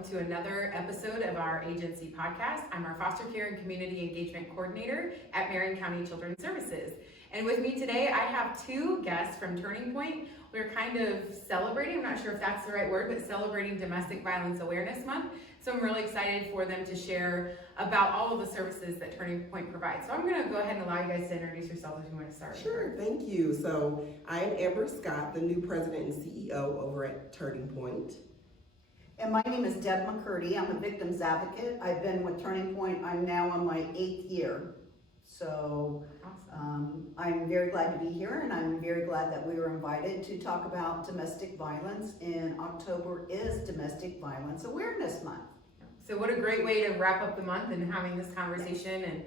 welcome to another episode of our agency podcast. I'm our foster care and community engagement coordinator at Marion County Children's Services. And with me today, I have two guests from Turning Point. We're kind of celebrating, I'm not sure if that's the right word, but celebrating Domestic Violence Awareness Month. So I'm really excited for them to share about all of the services that Turning Point provides. So I'm gonna go ahead and allow you guys to introduce yourselves if you wanna start. Sure, thank you. So I am Amber Scott, the new president and CEO over at Turning Point. And my name is Deb McCurdy. I'm a victim's advocate. I've been with Turning Point. I'm now on my 8th year. So I'm very glad to be here, and I'm very glad that we were invited to talk about domestic violence. And October is Domestic Violence Awareness Month. So what a great way to wrap up the month and having this conversation, and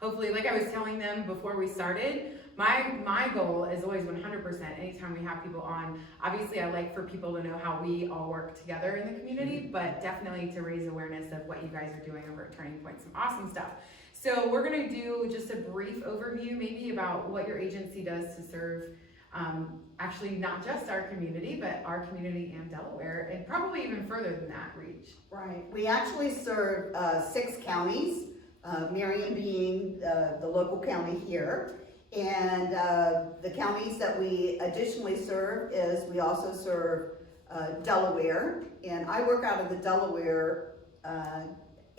hopefully, like I was telling them before we started, my goal is always 100% anytime we have people on. Obviously, I like for people to know how we all work together in the community, but definitely to raise awareness of what you guys are doing over at Turning Point. Some awesome stuff. So we're gonna do just a brief overview maybe about what your agency does to serve actually not just our community, but our community and Delaware, and probably even further than that reach. Right. We actually serve 6 counties, Marion being the local county here. And the counties that we additionally serve is we also serve Delaware, and I work out of the Delaware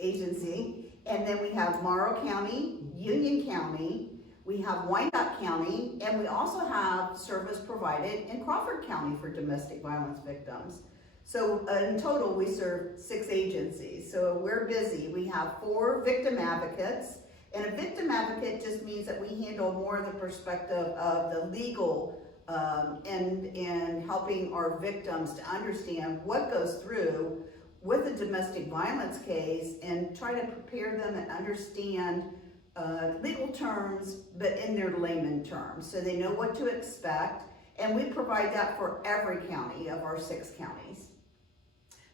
agency. And then we have Morrow County, Union County, we have Wyandotte County, and we also have service provided in Crawford County for domestic violence victims. So in total, we serve 6 agencies. So we're busy. We have 4 victim advocates. And a victim advocate just means that we handle more of the perspective of the legal and helping our victims to understand what goes through with a domestic violence case and try to prepare them and understand legal terms, but in their layman terms, so they know what to expect. And we provide that for every county of our 6 counties.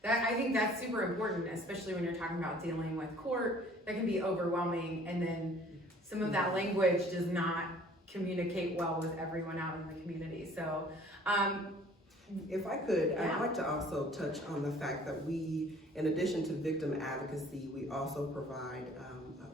I think that's super important, especially when you're talking about dealing with court. That can be overwhelming, and then some of that language does not communicate well with everyone out in the community. So, If I could, yeah. I'd like to also touch on the fact that we, in addition to victim advocacy, we also provide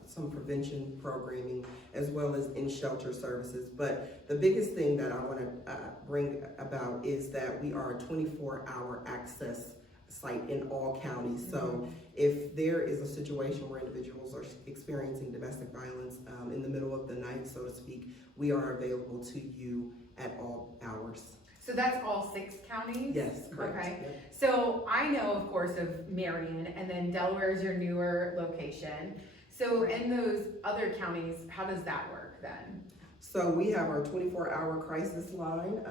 some prevention programming as well as in-shelter services. But the biggest thing that I want to bring about is that we are a 24-hour access site in all counties. So if there is a situation where individuals are experiencing domestic violence in the middle of the night, so to speak, we are available to you at all hours. So that's all 6 counties? Yes, correct. Okay. Yep. So I know, of course, of Marion, and then Delaware is your newer location. So in those other counties, how does that work then? So we have our 24-hour crisis line,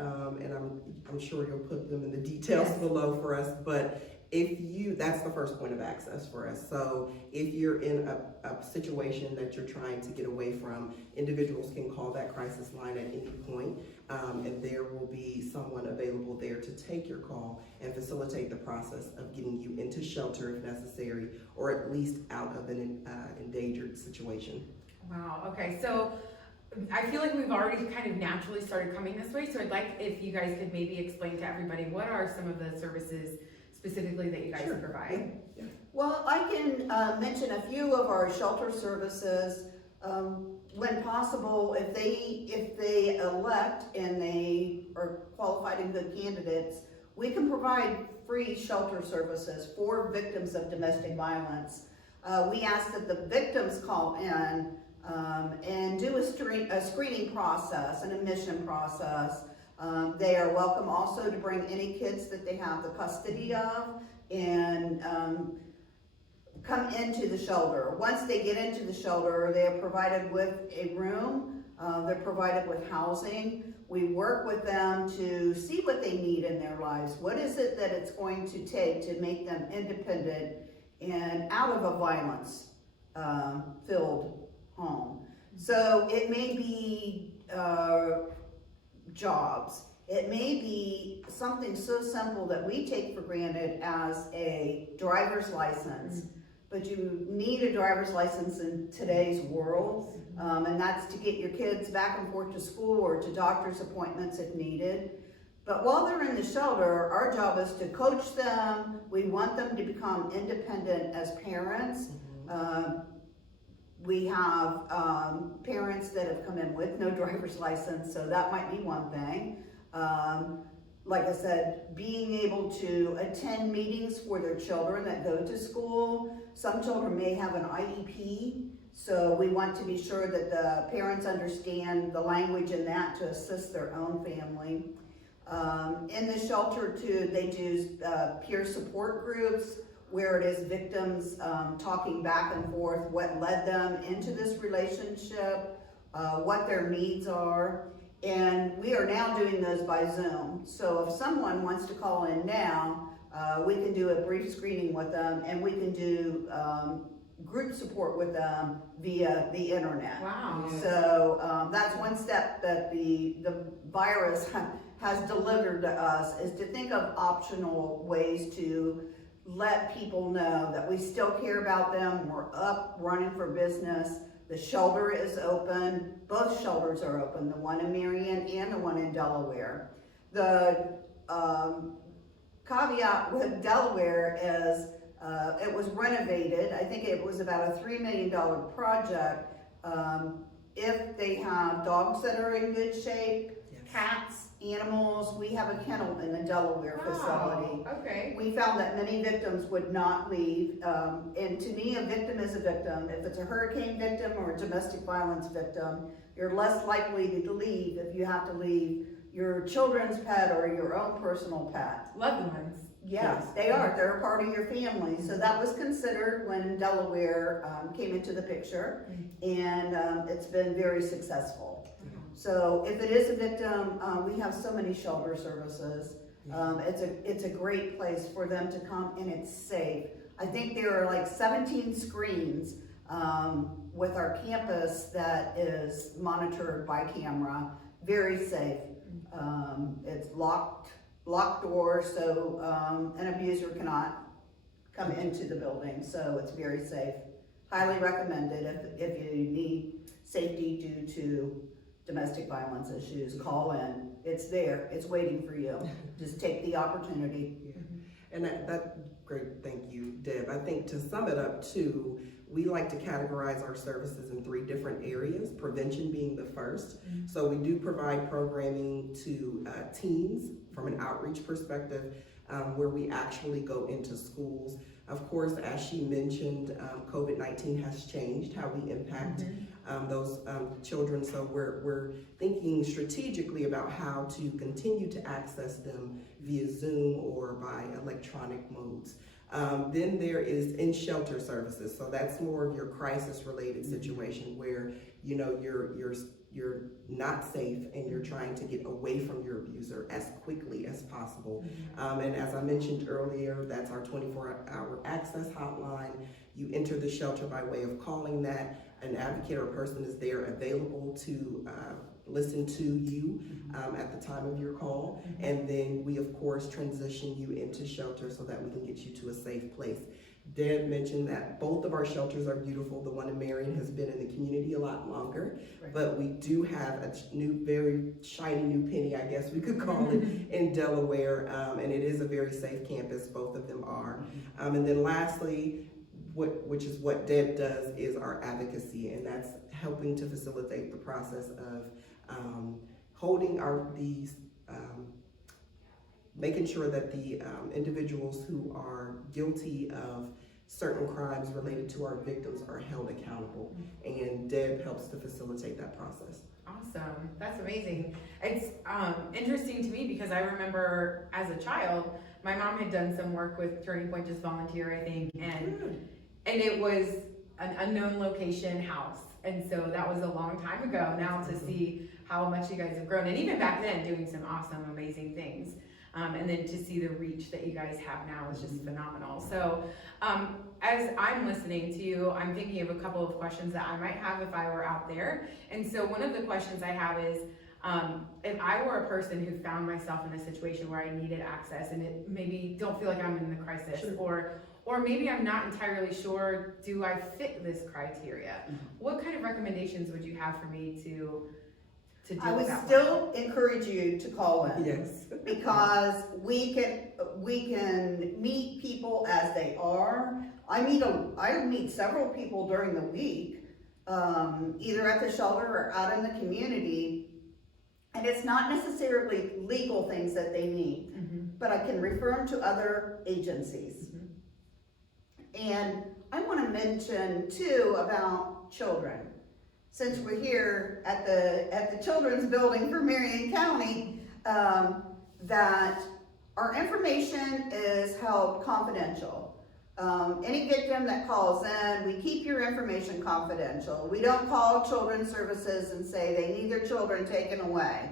and I'm sure you'll put them in the details below for us, but that's the first point of access for us. So if you're in a situation that you're trying to get away from, individuals can call that crisis line at any point, and there will be someone available there to take your call and facilitate the process of getting you into shelter if necessary, or at least out of an endangered situation. Wow, okay, so I feel like we've already kind of naturally started coming this way, so I'd like if you guys could maybe explain to everybody what are some of the services specifically that you guys provide. Yeah. Well, I can mention a few of our shelter services. When possible, if they elect and they are qualified and good candidates, we can provide free shelter services for victims of domestic violence. We ask that the victims call in and do a screening process, an admission process. They are welcome also to bring any kids that they have the custody of and come into the shelter. Once they get into the shelter, they are provided with a room, they're provided with housing. We work with them to see what they need in their lives. What is it that it's going to take to make them independent and out of a violence filled home? So it may be jobs. It may be something so simple that we take for granted as a driver's license, but you need a driver's license in today's world, and that's to get your kids back and forth to school or to doctor's appointments if needed. But while they're in the shelter, our job is to coach them. We want them to become independent as parents. We have parents that have come in with no driver's license, so that might be one thing. Like I said, being able to attend meetings for their children that go to school. Some children may have an IEP, so we want to be sure that the parents understand the language in that to assist their own family. In the shelter too, they do peer support groups where it is victims talking back and forth what led them into this relationship, what their needs are. And we are now doing those by Zoom. So if someone wants to call in now, we can do a brief screening with them, and we can do group support with them via the internet. Wow. So that's one step that the virus has delivered to us, is to think of optional ways to let people know that we still care about them. We're up, running for business. The shelter is open. Both shelters are open, the one in Marion and the one in Delaware. The caveat with Delaware is it was renovated. I think it was about a $3 million project. If they have dogs that are in good shape, cats, animals, we have a kennel in the Delaware facility. Okay. We found that many victims would not leave, and to me, a victim is a victim. If it's a hurricane victim or a domestic violence victim, you're less likely to leave if you have to leave your children's pet or your own personal pet. Loved ones. Yes, they are. They're a part of your family. So that was considered when Delaware came into the picture, and it's been very successful. So if it is a victim, we have so many shelter services. It's a great place for them to come, and it's safe. I think there are like 17 screens with our campus that is monitored by camera. Very safe. It's locked doors, so an abuser cannot come into the building. So it's very safe. Highly recommended if you need safety due to domestic violence issues. Call in. It's there. It's waiting for you. Just take the opportunity. And that's great. Thank you, Deb. I think to sum it up too, we like to categorize our services in 3 different areas, prevention being the first. So we do provide programming to teens from an outreach perspective, where we actually go into schools. Of course, as she mentioned, COVID-19 has changed how we impact those children. So we're thinking strategically about how to continue to access them via Zoom or by electronic modes. Then there is in-shelter services. So that's more of your crisis-related situation where you're not safe and you're trying to get away from your abuser as quickly as possible. And as I mentioned earlier, that's our 24-hour access hotline. You enter the shelter by way of calling that. An advocate or person is there available to listen to you at the time of your call. And then we, of course, transition you into shelter so that we can get you to a safe place. Deb mentioned that both of our shelters are beautiful. The one in Marion has been in the community a lot longer, but we do have a new, very shiny new penny, I guess we could call it, in Delaware, and it is a very safe campus. Both of them are. And then lastly, which is what Deb does, is our advocacy, and that's helping to facilitate the process of holding making sure that the individuals who are guilty of certain crimes related to our victims are held accountable, and Deb helps to facilitate that process. Awesome, that's amazing. It's interesting to me because I remember as a child, my mom had done some work with Turning Point, just volunteer, I think, and it was an unknown location house, and so that was a long time ago. Now to see how much you guys have grown, and even back then doing some awesome, amazing things. And then to see the reach that you guys have now is just phenomenal. So as I'm listening to you, I'm thinking of a couple of questions that I might have if I were out there. And so one of the questions I have is, if I were a person who found myself in a situation where I needed access and it maybe don't feel like I'm in the crisis, or maybe I'm not entirely sure, do I fit this criteria? What kind of recommendations would you have for me to to deal I with would that. still encourage you to call in. Yes. Because we can meet people as they are. I meet several people during the week, either at the shelter or out in the community, and it's not necessarily legal things that they need, but I can refer them to other agencies. And I want to mention too about children. Since we're here at the Children's Building for Marion County, that our information is held confidential. Any victim that calls in, we keep your information confidential. We don't call Children's Services and say they need their children taken away.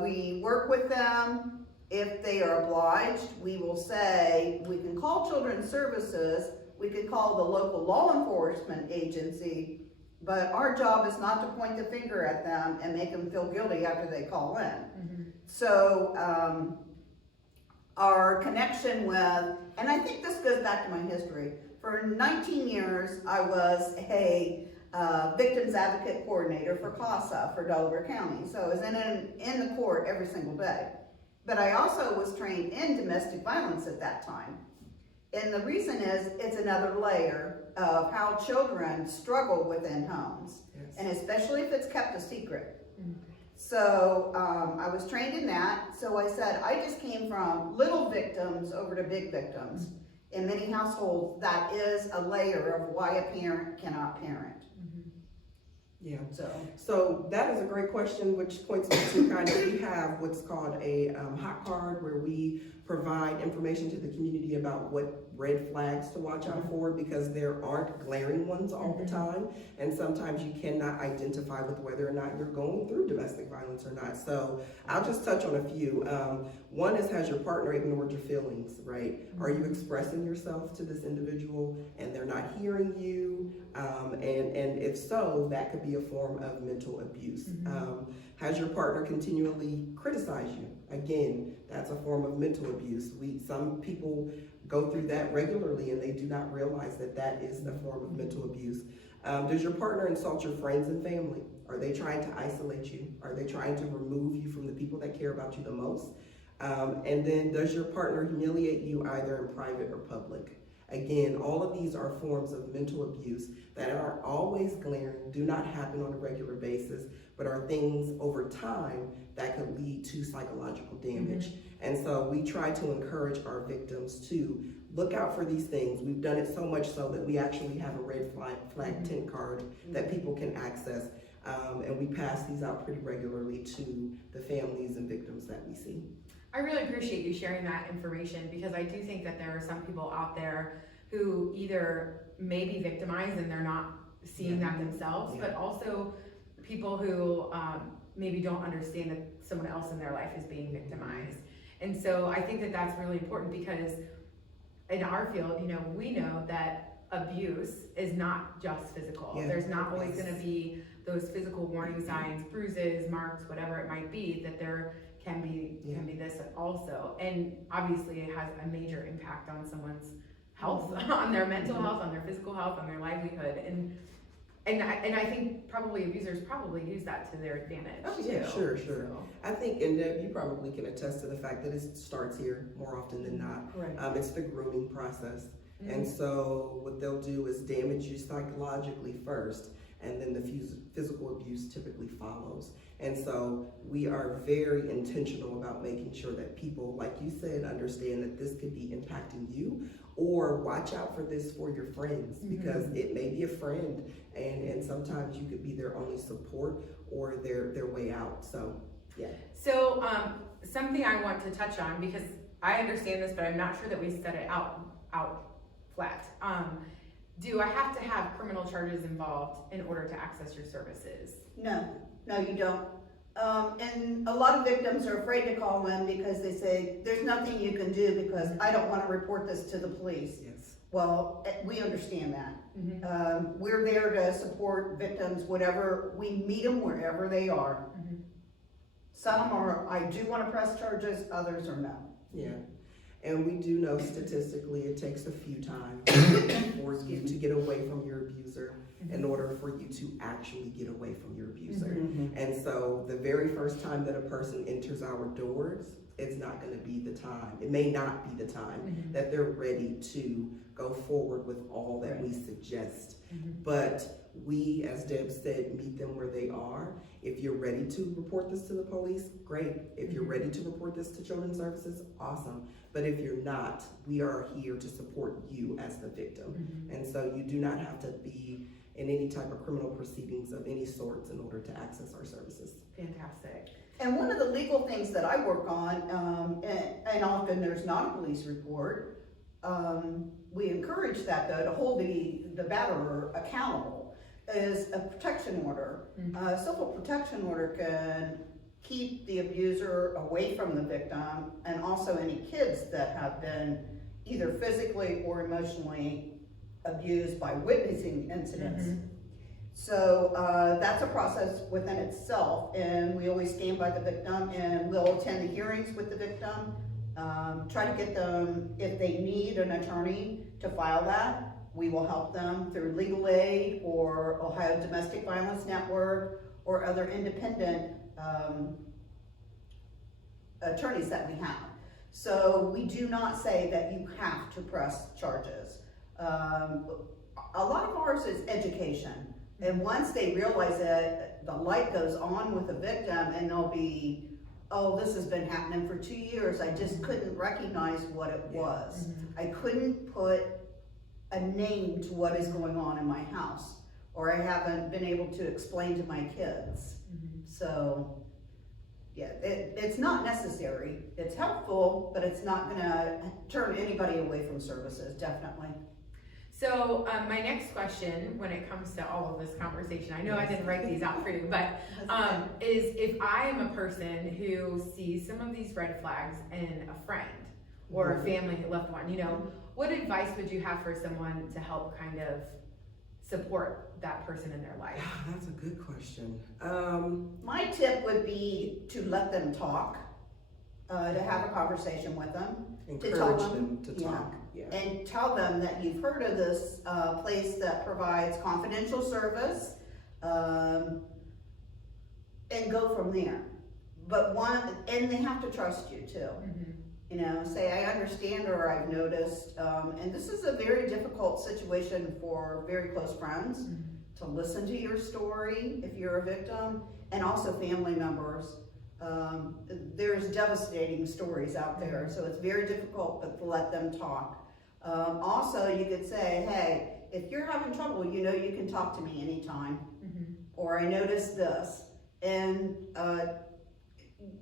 We work with them. If they are obliged, we will say, we can call Children's Services, we can call the local law enforcement agency, but our job is not to point the finger at them and make them feel guilty after they call in. So our connection with, and I think this goes back to my history. For 19 years, I was a victims advocate coordinator for CASA for Delaware County. So I was in the court every single day. But I also was trained in domestic violence at that time. And the reason is, it's another layer of how children struggle within homes. Yes. And especially if it's kept a secret. So I was trained in that. So I said, I just came from little victims over to big victims. In many households, that is a layer of why a parent cannot parent. Yeah. So that is a great question, which points me to we have what's called a hot card, where we provide information to the community about what red flags to watch out for, because there aren't glaring ones all the time, and sometimes you cannot identify with whether or not you're going through domestic violence or not. So I'll just touch on a few. One is, has your partner ignored your feelings, right? Are you expressing yourself to this individual and they're not hearing you? And if so, that could be a form of mental abuse. Has your partner continually criticized you? Again, that's a form of mental abuse. Some people go through that regularly and they do not realize that that is a form of mental abuse. Does your partner insult your friends and family? Are they trying to isolate you? Are they trying to remove you from the people that care about you the most? And then, does your partner humiliate you either in private or public? Again, all of these are forms of mental abuse that are always glaring, do not happen on a regular basis, but are things over time that could lead to psychological damage. And so we try to encourage our victims to look out for these things. We've done it so much so that we actually have a red flag tent card that people can access. And we pass these out pretty regularly to the families and victims that we see. I really appreciate you sharing that information, because I do think that there are some people out there who either may be victimized and they're not seeing that themselves, but also people who maybe don't understand that someone else in their life is being victimized. And so I think that that's really important, because in our field, we know that abuse is not just physical. There's not always going to be those physical warning signs, bruises, marks, whatever it might be, that there can be this also. And obviously it has a major impact on someone's health, on their mental health, on their physical health, on their livelihood. And I think probably abusers probably use that to their advantage. Oh yeah, too. sure. So. I think, and Deb, you probably can attest to the fact that it starts here more often than not. Right. It's the grooming process. And so what they'll do is damage you psychologically first, and then the physical abuse typically follows. And so we are very intentional about making sure that people, like you said, understand that this could be impacting you, or watch out for this for your friends, because it may be a friend, and sometimes you could be their only support or their way out. So yeah. So something I want to touch on, because I understand this, but I'm not sure that we set it out flat. Do I have to have criminal charges involved in order to access your services? No, you don't. And a lot of victims are afraid to call in because they say, there's nothing you can do because I don't want to report this to the police. Yes. Well, we understand that. We're there to support victims, whatever, we meet them wherever they are. Some are, I do want to press charges, others are no. Yeah. And we do know statistically it takes a few times for you to get away from your abuser in order for you to actually get away from your abuser. And so the very first time that a person enters our doors, it's not going to be the time. It may not be the time that they're ready to go forward with all that we suggest. But we, as Deb said, meet them where they are. If you're ready to report this to the police, great. If you're ready to report this to Children's Services, awesome. But if you're not, we are here to support you as the victim. And so you do not have to be in any type of criminal proceedings of any sorts in order to access our services. Fantastic. And one of the legal things that I work on, and often there's not a police report, we encourage that though, to hold the batterer accountable, is a protection order. A civil protection order can keep the abuser away from the victim, and also any kids that have been either physically or emotionally abused by witnessing incidents. So that's a process within itself, and we always stand by the victim, and we'll attend the hearings with the victim, try to get them, if they need an attorney to file that, we will help them through legal aid or Ohio Domestic Violence Network or other independent attorneys that we have. So we do not say that you have to press charges. A lot of ours is education. And once they realize that the light goes on with the victim and they'll be, oh, this has been happening for 2 years, I just couldn't recognize what it was. I couldn't put a name to what is going on in my house, or I haven't been able to explain to my kids. So, yeah, it's not necessary. It's helpful, but it's not gonna turn anybody away from services, definitely. So my next question, when it comes to all of this conversation, I know I didn't write these out for you, but is if I am a person who sees some of these red flags in a friend or a family loved one, you know, what advice would you have for someone to help kind of support that person in their life? That's a good question. My tip would be to let them talk, to have a conversation with them. Encourage them to talk. And tell them that you've heard of this place that provides confidential service, and go from there. But and they have to trust you too. You know, say, I understand, or I've noticed, and this is a very difficult situation for very close friends to listen to your story if you're a victim, and also family members. There's devastating stories out there, so it's very difficult, but to let them talk. Also, you could say, hey, if you're having trouble, you know you can talk to me anytime, or I noticed this, and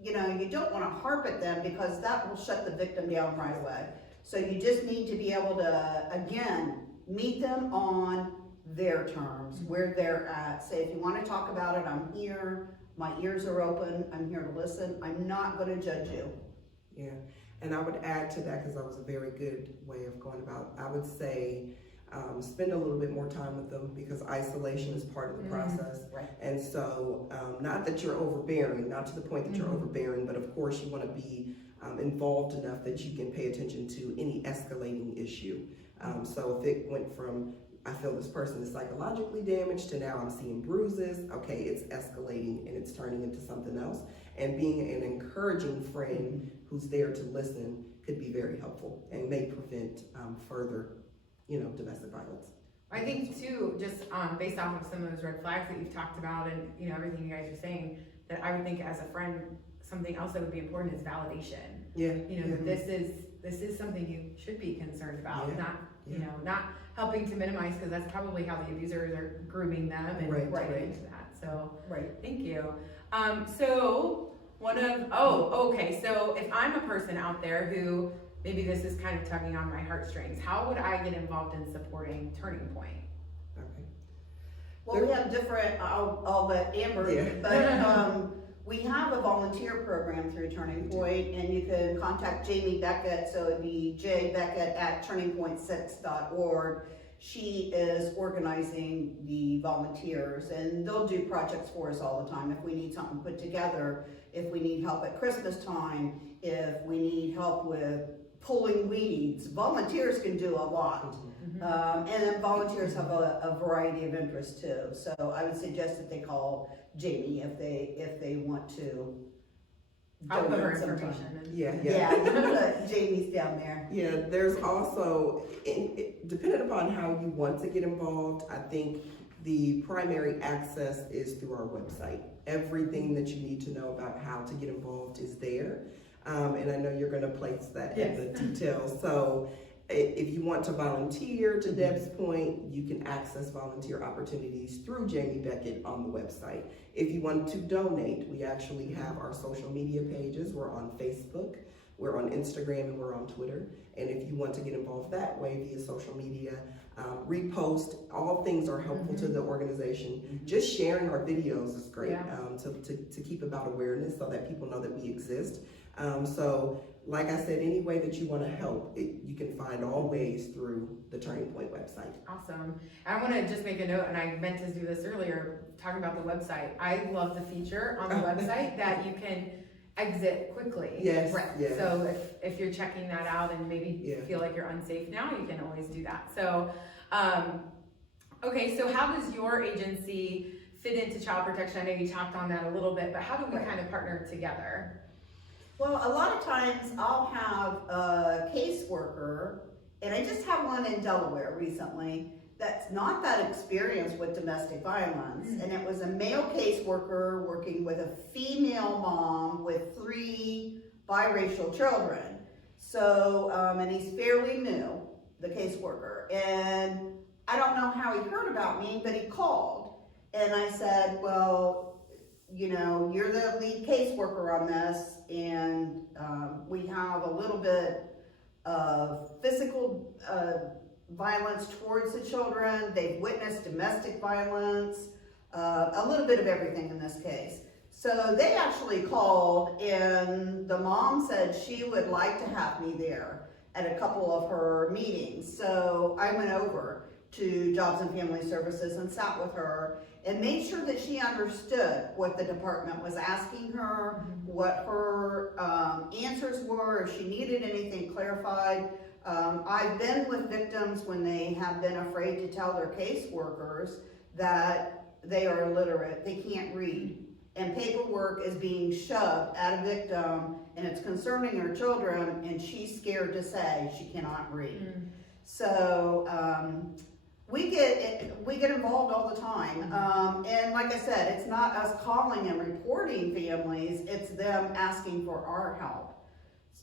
you know, you don't want to harp at them because that will shut the victim down right away. So you just need to be able to, again, meet them on their terms, where they're at. Say, if you want to talk about it, I'm here. My ears are open. I'm here to listen. I'm not going to judge you. Yeah, and I would add to that, because that was a very good way of going about. I would say spend a little bit more time with them, because isolation is part of the process. Right. And so, not that you're overbearing, not to the point that you're overbearing, but of course you want to be involved enough that you can pay attention to any escalating issue. So if it went from, I feel this person is psychologically damaged, to now I'm seeing bruises, okay, it's escalating and it's turning into something else. And being an encouraging friend who's there to listen could be very helpful and may prevent further, you know, domestic violence. I think too, just based off of some of those red flags that you've talked about, and you know everything you guys are saying, that I would think as a friend, something else that would be important is validation. Yeah. You know, that this is something you should be concerned about, not you know, not helping to minimize, because that's probably how the abusers are grooming them and right into that. So thank you. So so if I'm a person out there who, maybe this is kind of tugging on my heartstrings, how would I get involved in supporting Turning Point? Okay. Well, we have different, I'll let Amber, but we have a volunteer program through Turning Point, and you can contact Jamie Beckett, so it'd be jbeckett@turningpoint6.org. She is organizing the volunteers, and they'll do projects for us all the time. If we need something put together, if we need help at Christmas time, if we need help with pulling weeds. Volunteers can do a lot. And then volunteers have a variety of interests too. So I would suggest that they call Jamie if they want to. I'll put her donate some time. information. Yeah, Jamie's down there. Yeah, there's also, depending upon how you want to get involved, I think the primary access is through our website. Everything that you need to know about how to get involved is there. And I know you're gonna place that in the details. So if you want to volunteer, to Deb's point, you can access volunteer opportunities through Jamie Beckett on the website. If you want to donate, we actually have our social media pages. We're on Facebook, we're on Instagram, and we're on Twitter. And if you want to get involved that way via social media, repost, all things are helpful to the organization. Just sharing our videos is great to keep about awareness so that people know that we exist. So like I said, any way that you want to help, you can find all ways through the Turning Point website. Awesome. And I want to just make a note, and I meant to do this earlier, talking about the website. I love the feature on the website that you can exit quickly. Yes. Right. Yes. So if you're checking that out and maybe feel like you're unsafe now, you can always do that. So, okay, so how does your agency fit into child protection? I know you talked on that a little bit, but how do we kind of partner together? Well, a lot of times I'll have a caseworker, and I just had one in Delaware recently that's not that experienced with domestic violence, and it was a male caseworker working with a female mom with 3 biracial children. So, and he's fairly new, the caseworker, and I don't know how he heard about me, but he called, and I said, well, you know, you're the lead caseworker on this, and we have a little bit of physical violence towards the children. They've witnessed domestic violence, a little bit of everything in this case. So they actually called, and the mom said she would like to have me there at a couple of her meetings. So I went over to Jobs and Family Services and sat with her and made sure that she understood what the department was asking her, what her answers were, if she needed anything clarified. I've been with victims when they have been afraid to tell their caseworkers that they are illiterate, they can't read, and paperwork is being shoved at a victim, and it's concerning her children, and she's scared to say she cannot read. So we get involved all the time, and like I said, it's not us calling and reporting families, it's them asking for our help.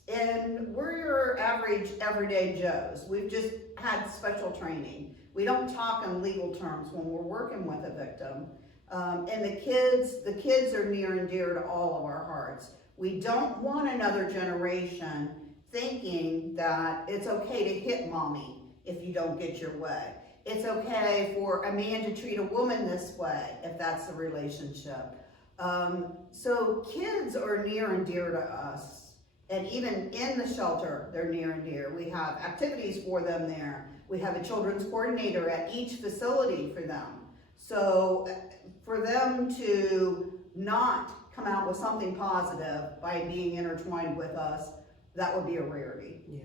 And we're your average everyday Joes. We've just had special training. We don't talk in legal terms when we're working with a victim. And the kids are near and dear to all of our hearts. We don't want another generation thinking that it's okay to hit mommy if you don't get your way. It's okay for a man to treat a woman this way if that's the relationship. So kids are near and dear to us. And even in the shelter, they're near and dear. We have activities for them there. We have a children's coordinator at each facility for them. So for them to not come out with something positive by being intertwined with us, that would be a rarity. Yeah.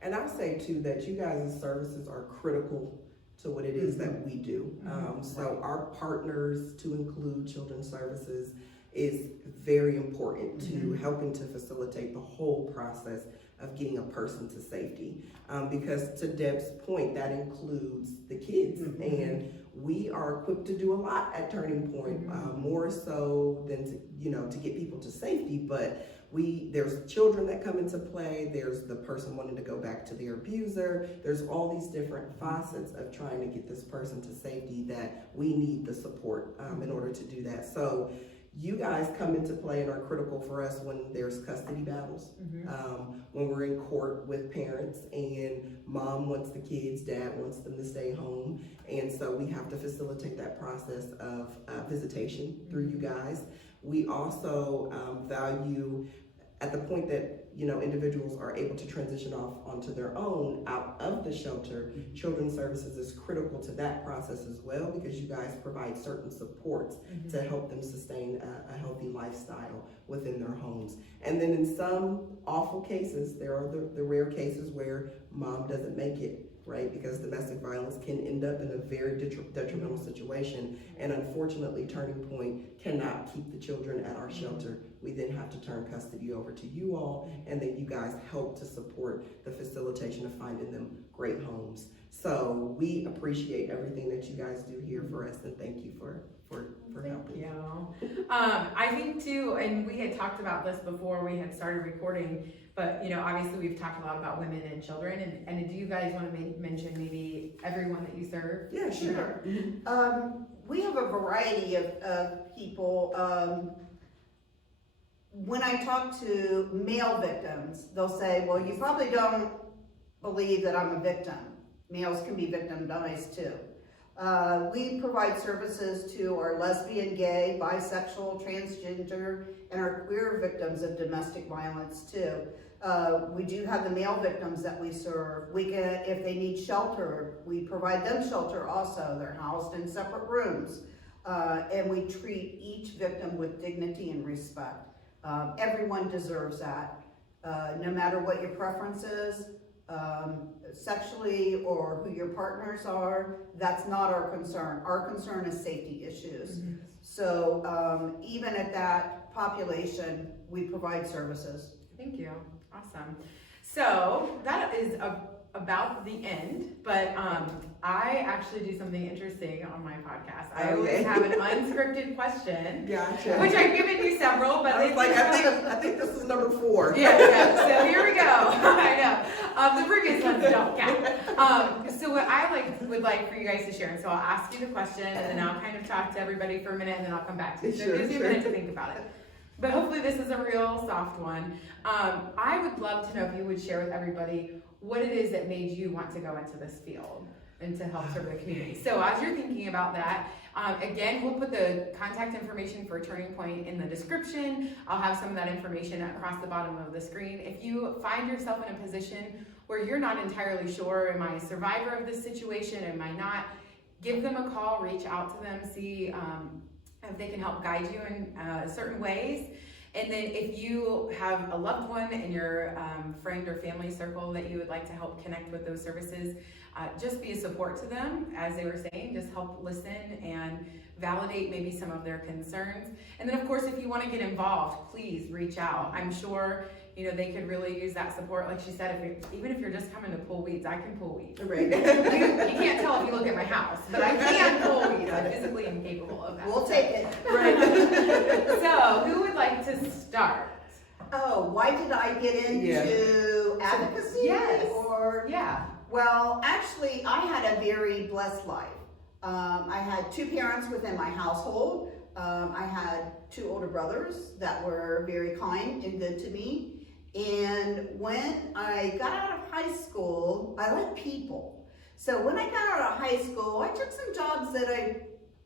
And I'll say too that you guys' services are critical to what it is that we do. So our partners, to include Children's Services, is very important to helping to facilitate the whole process of getting a person to safety. Because to Deb's point, that includes the kids. And we are equipped to do a lot at Turning Point, more so than to get people to safety, but there's children that come into play, there's the person wanting to go back to their abuser, there's all these different facets of trying to get this person to safety that we need the support in order to do that. So you guys come into play and are critical for us when there's custody battles, when we're in court with parents and mom wants the kids, dad wants them to stay home. And so we have to facilitate that process of visitation through you guys. We also value at the point that, you know, individuals are able to transition off onto their own out of the shelter, Children's Services is critical to that process as well, because you guys provide certain supports to help them sustain a healthy lifestyle within their homes. And then in some awful cases, there are the rare cases where mom doesn't make it, right? Because domestic violence can end up in a very detrimental situation. And unfortunately, Turning Point cannot keep the children at our shelter. We then have to turn custody over to you all, and then you guys help to support the facilitation of finding them great homes. So we appreciate everything that you guys do here for us, and thank you for helping. Thank you. I think too, and we had talked about this before we had started recording, but you know, obviously we've talked a lot about women and children, and do you guys want to mention maybe everyone that you serve? Yeah, sure. We have a variety of people. When I talk to male victims, they'll say, well, you probably don't believe that I'm a victim. Males can be victimized too. We provide services to our lesbian, gay, bisexual, transgender, and our queer victims of domestic violence too. We do have the male victims that we serve. If they need shelter, we provide them shelter also. They're housed in separate rooms. And we treat each victim with dignity and respect. Everyone deserves that. No matter what your preference is, sexually or who your partners are, that's not our concern. Our concern is safety issues. So even at that population, we provide services. Thank you. Awesome. So that is about the end, but I actually do something interesting on my podcast. I always have an unscripted question. Gotcha. Which I've given you several, but I was like, I think this is number 4. Yeah. So here we go. I know. The previous ones don't count. So what I would like for you guys to share, and so I'll ask you the question, and then I'll kind of talk to everybody for a minute, and then I'll come back to you. So it gives you a minute to think about it. But hopefully this is a real soft one. I would love to know if you would share with everybody what it is that made you want to go into this field and to help serve the community. So as you're thinking about that, again, we'll put the contact information for Turning Point in the description. I'll have some of that information across the bottom of the screen. If you find yourself in a position where you're not entirely sure, am I a survivor of this situation, am I not, give them a call, reach out to them, see if they can help guide you in certain ways. And then if you have a loved one in your friend or family circle that you would like to help connect with those services, just be a support to them, as they were saying, just help listen and validate maybe some of their concerns. And then of course, if you want to get involved, please reach out. I'm sure, you know, they could really use that support. Like she said, even if you're just coming to pull weeds, I can pull weeds. Right. You can't tell if you look at my house, but I can pull weeds. I physically am capable of that. We'll take it. Right. So who would like to start? Oh, why did I get into advocacy? Yes. Yeah. Well, actually, I had a very blessed life. I had 2 parents within my household. I had 2 older brothers that were very kind and good to me. And when I got out of high school, I like people. So when I got out of high school, I took some jobs that I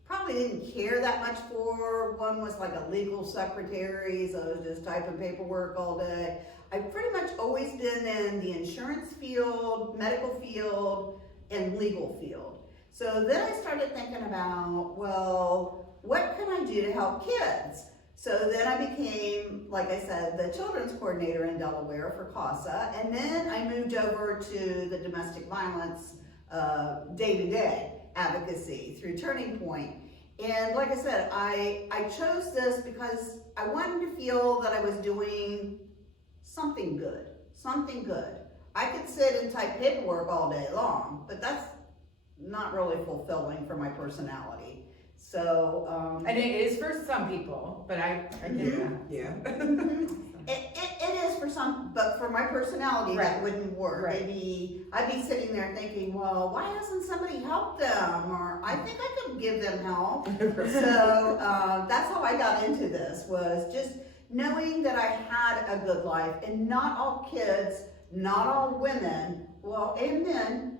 probably didn't care that much for. One was like a legal secretary, so I was just typing paperwork all day. I've pretty much always been in the insurance field, medical field, and legal field. So then I started thinking about, well, what can I do to help kids? So then I became, like I said, the children's coordinator in Delaware for CASA, and then I moved over to the domestic violence day-to-day advocacy through Turning Point. And like I said, I chose this because I wanted to feel that I was doing something good, something good. I could sit and type paperwork all day long, but that's not really fulfilling for my personality. So, and it is for some people, but I get that. Yeah. It is for some, but for my personality, that wouldn't work. Right. I'd be sitting there thinking, well, why hasn't somebody helped them? Or I think I could give them help. So that's how I got into this, was just knowing that I had a good life, and not all kids, not all women, well, and men,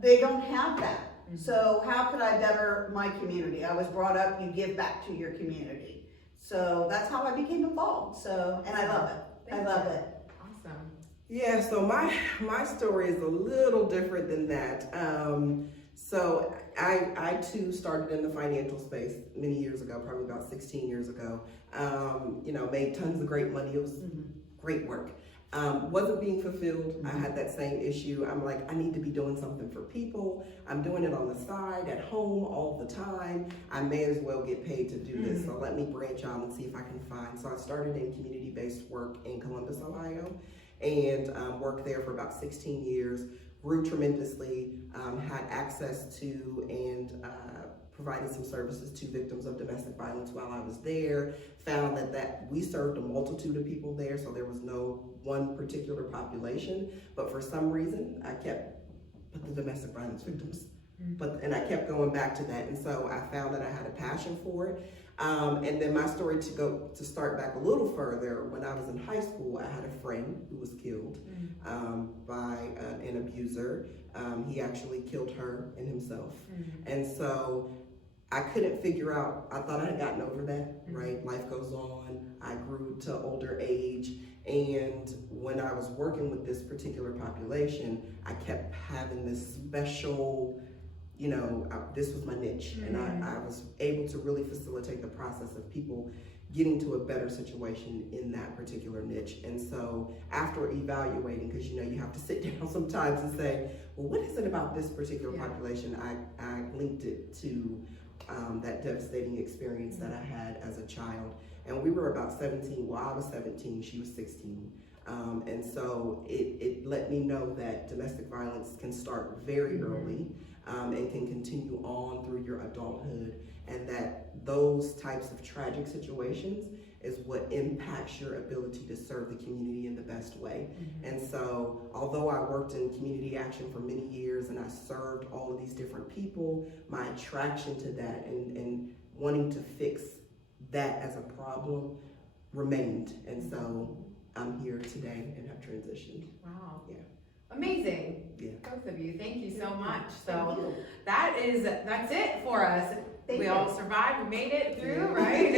they don't have that. So how could I better my community? I was brought up, you give back to your community. So that's how I became involved. So, and I love it. I love it. Awesome. Yeah, so my story is a little different than that. So I too started in the financial space many years ago, probably about 16 years ago. Made tons of great money. It was great work. Wasn't being fulfilled. I had that same issue. I'm like, I need to be doing something for people. I'm doing it on the side, at home, all the time. I may as well get paid to do this. So let me branch out and see if I can find. So I started in community-based work in Columbus, Ohio, and worked there for about 16 years. Grew tremendously, had access to and provided some services to victims of domestic violence while I was there. Found that we served a multitude of people there, so there was no one particular population, but for some reason I kept the domestic violence victims. And I kept going back to that, and so I found that I had a passion for it. And then my story to start back a little further, when I was in high school, I had a friend who was killed by an abuser. He actually killed her and himself. And so I couldn't figure out, I thought I had gotten over that, right? Life goes on. I grew to older age. And when I was working with this particular population, I kept having this special, this was my niche. And I was able to really facilitate the process of people getting to a better situation in that particular niche. And so after evaluating, because you have to sit down sometimes and say, well, what is it about this particular population? I linked it to that devastating experience that I had as a child. And we were about 17, well, I was 17, she was 16. And so it let me know that domestic violence can start very early and can continue on through your adulthood, and that those types of tragic situations is what impacts your ability to serve the community in the best way. And so although I worked in community action for many years and I served all of these different people, my attraction to that and wanting to fix that as a problem remained. And so I'm here today and have transitioned. Wow. Yeah. Amazing. Yeah. Both of you. Thank you so much. So that's it for us. We all survived, we made it through, right?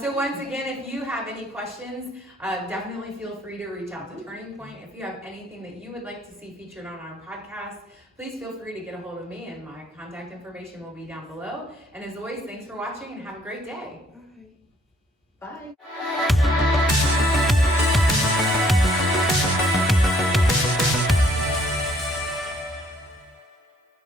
So once again, if you have any questions, definitely feel free to reach out to Turning Point. If you have anything that you would like to see featured on our podcast, please feel free to get a hold of me, and my contact information will be down below. And as always, thanks for watching and have a great day. Bye. Bye.